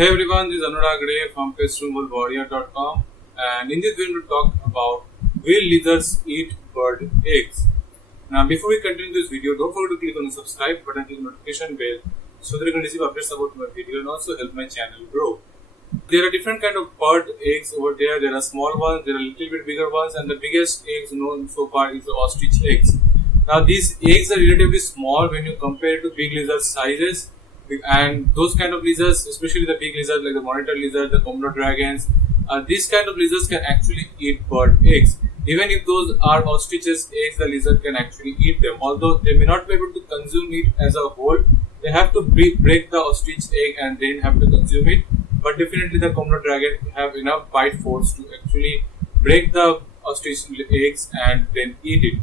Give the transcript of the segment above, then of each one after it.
Hey everyone, this is Anurag Ray from PestRemovalWarrior.com, and in this video we'll talk about will lizards eat bird eggs. Now before we continue this video, don't forget to click on the subscribe button and click the notification bell so that you can receive updates about my video and also help my channel grow. There are different kind of bird eggs over there. There are small ones, there are a little bit bigger ones, and the biggest eggs known so far is the ostrich eggs. Now these eggs are relatively small when you compare it to big lizard sizes. And those kind of lizards, especially the big lizards like the monitor lizard, the Komodo dragons, these kind of lizards can actually eat bird eggs. Even if those are ostriches eggs, the lizard can actually eat them. Although they may not be able to consume it as a whole, they have to break the ostrich egg and then have to consume it. But definitely the Komodo dragon have enough bite force to actually break the ostrich eggs and then eat it.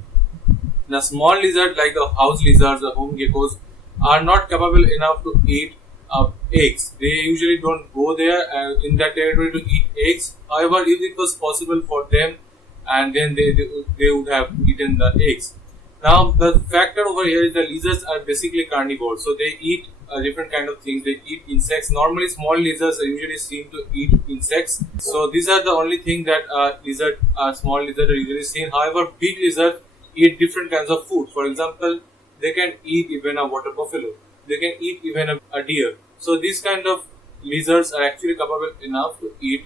The small lizard like the house lizards, the home geckos, are not capable enough to eat eggs. They usually don't go there in that territory to eat eggs. However, if it was possible for them, and then they would have eaten the eggs. Now, the factor over here is the lizards are basically carnivores, so they eat different kind of things. They eat insects. Normally, small lizards are usually seen to eat insects. So these are the only thing that small lizards are usually seen. However, big lizards eat different kinds of food. For example, they can eat even a water buffalo. They can eat even a deer. So these kind of lizards are actually capable enough to eat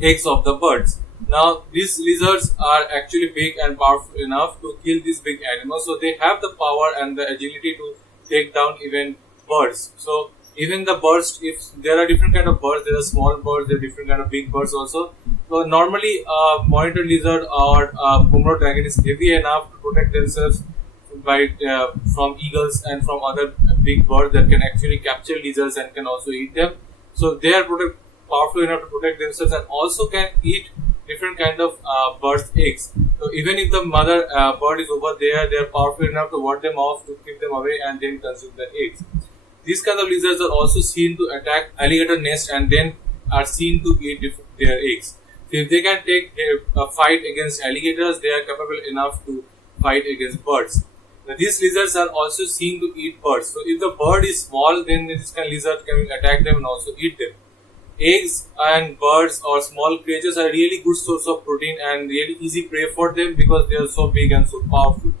eggs of the birds. Now these lizards are actually big and powerful enough to kill these big animals. So they have the power and the agility to take down even birds. So even the birds, if there are different kind of birds, there are small birds, there are different kind of big birds also. So normally monitor lizard or Komodo dragon is heavy enough to protect themselves from eagles and from other big birds that can actually capture lizards and can also eat them. So they are powerful enough to protect themselves and also can eat different kind of birds' eggs. So even if the mother bird is over there, they are powerful enough to ward them off, to keep them away and then consume the eggs. These kind of lizards are also seen to attack alligator nest and then are seen to eat their eggs. So if they can take a fight against alligators, they are capable enough to fight against birds. Now, these lizards are also seen to eat birds. So if the bird is small, then this kind of lizard can attack them and also eat them. Eggs and birds or small creatures are really good source of protein and really easy prey for them because they are so big and so powerful.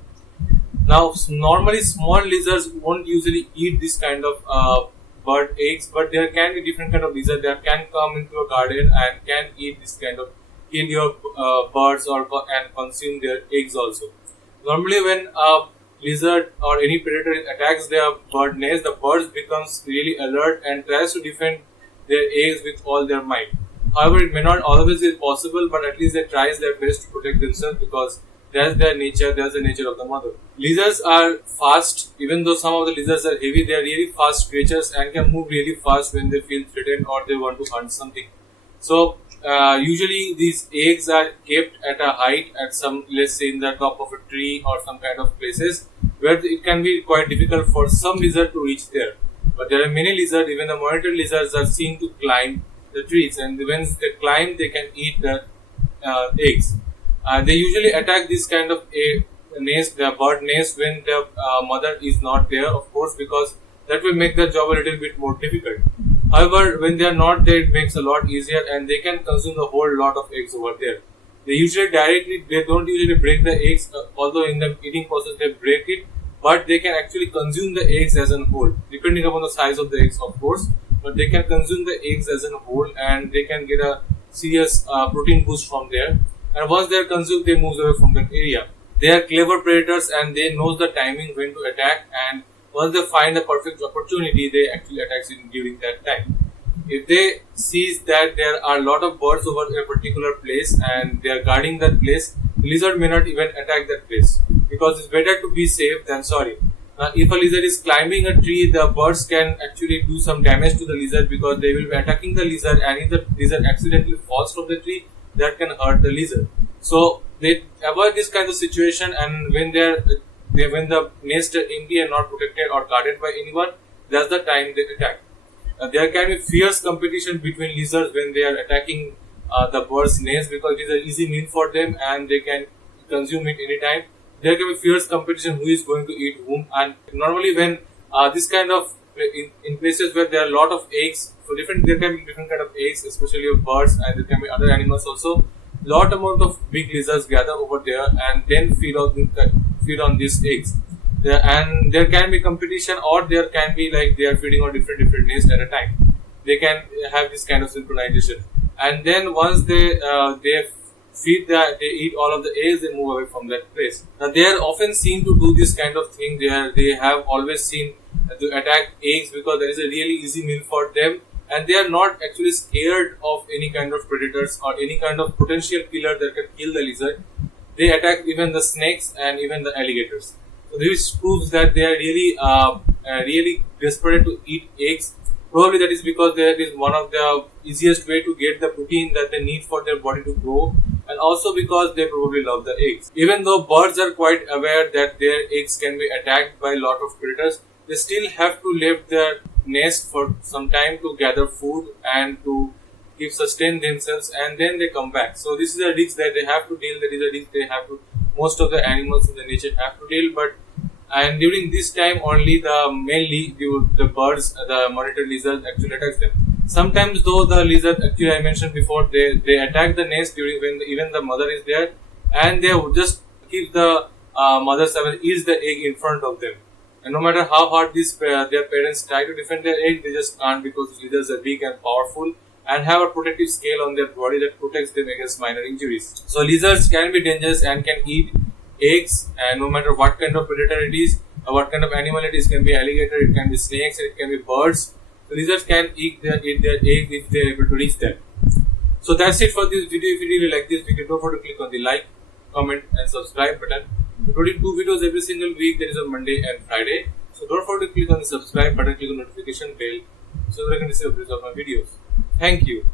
Now normally small lizards won't usually eat this kind of bird eggs, but there can be different kind of lizard that can come into a garden and can eat this kind of kill your birds and consume their eggs also. Normally when lizard or any predator attacks their bird nest, the birds becomes really alert and tries to defend their eggs with all their might. However, it may not always be possible, but at least they tries their best to protect themselves because that's their nature, that's the nature of the mother. Lizards are fast, even though some of the lizards are heavy, they are really fast creatures and can move really fast when they feel threatened or they want to hunt something. So usually these eggs are kept at a height at some, let's say in the top of a tree or some kind of places where it can be quite difficult for some lizard to reach there. But there are many lizards, even the monitor lizards are seen to climb the trees, and when they climb they can eat the eggs. They usually attack this kind of nest, the bird nest, when the mother is not there, of course, because that will make the job a little bit more difficult. However, when they are not there, it makes a lot easier and they can consume the whole lot of eggs over there. They don't usually break the eggs, although in the eating process they break it, but they can actually consume the eggs as a whole, depending upon the size of the eggs, of course. But they can consume the eggs as a whole and they can get a serious protein boost from there. And once they are consumed, they move away from that area. They are clever predators and they know the timing when to attack, and once they find a perfect opportunity, they actually attack during that time. If they see that there are a lot of birds over a particular place and they are guarding that place, the lizard may not even attack that place because it's better to be safe than sorry. Now, if a lizard is climbing a tree, the birds can actually do some damage to the lizard because they will be attacking the lizard, and if the lizard accidentally falls from the tree, that can hurt the lizard. So they avoid this kind of situation, and when the nest are empty and not protected or guarded by anyone, that's the time they attack. There can be fierce competition between lizards when they are attacking the bird's nest because it is an easy meal for them and they can consume it anytime. There can be fierce competition who is going to eat whom, and normally when this kind of in places where there are a lot of eggs. So there can be different kind of eggs, especially of birds, and there can be other animals also. Lot amount of big lizards gather over there and then feed on these eggs. And there can be competition, or there can be like they are feeding on different nests at a time. They can have this kind of synchronization, and then once they they eat all of the eggs, they move away from that place. Now they are often seen to do this kind of thing. They have always seen to attack eggs because that is a really easy meal for them, and they are not actually scared of any kind of predators or any kind of potential killer that can kill the lizard. They attack even the snakes and even the alligators. So this proves that they are really desperate to eat eggs. Probably that is because that is one of the easiest way to get the protein that they need for their body to grow, and also because they probably love the eggs. Even though birds are quite aware that their eggs can be attacked by a lot of predators, they still have to leave their nest for some time to gather food and to sustain themselves, and then they come back. So this is a risk that they have to deal. That is a risk they have to. Most of the animals in the nature have to deal, and during this time only mainly the birds, the monitor lizard actually attacks them. Sometimes though the lizard, actually I mentioned before, they attack the nest during when even the mother is there, and they would just keep the mother seven eats the egg in front of them. And no matter how hard their parents try to defend their egg, they just can't, because lizards are big and powerful and have a protective scale on their body that protects them against minor injuries. So lizards can be dangerous and can eat eggs, and no matter what kind of predator it is, or what kind of animal it is, can be alligator, it can be snakes, it can be birds. So lizards can eat their eggs if they are able to reach them. So that's it for this video. If you really like this video, don't forget to click on the like, comment and subscribe button. I'm putting 2 videos every single week, that is on Monday and Friday. So don't forget to click on the subscribe button, click on the notification bell so that you can receive updates of my videos. Thank you.